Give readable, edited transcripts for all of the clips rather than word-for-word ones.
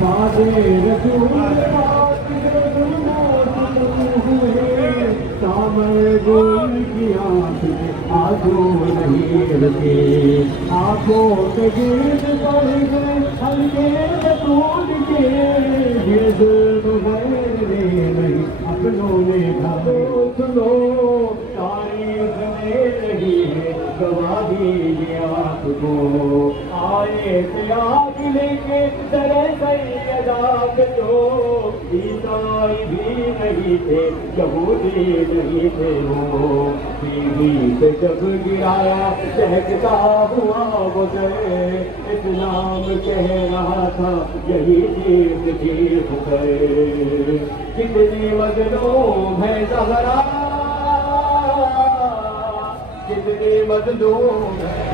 पासे रसूल पाक जब मौत हुए सामर गोल की आंख आंखों नहीं रुके आंखों के गिर्द पड़ गए हल्के रसूल के ये जुल्म नहीं अपनों ने घरो सुनो तारीफ में रही है गवा दीजिए आपको आए त्याग लेके दरे सैयदात जो ईसाई भी नहीं थे यहूदी नहीं थे वो बीवी से जब गिराया चहकता हुआ वो गए इस्लाम कह रहा था यही चीज ठीक गए कितने मजलूम है ज़हरा कितने मजलूम है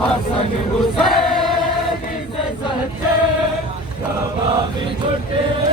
Hasan Hüseyin se sahte Kababı çöte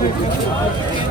Thank you.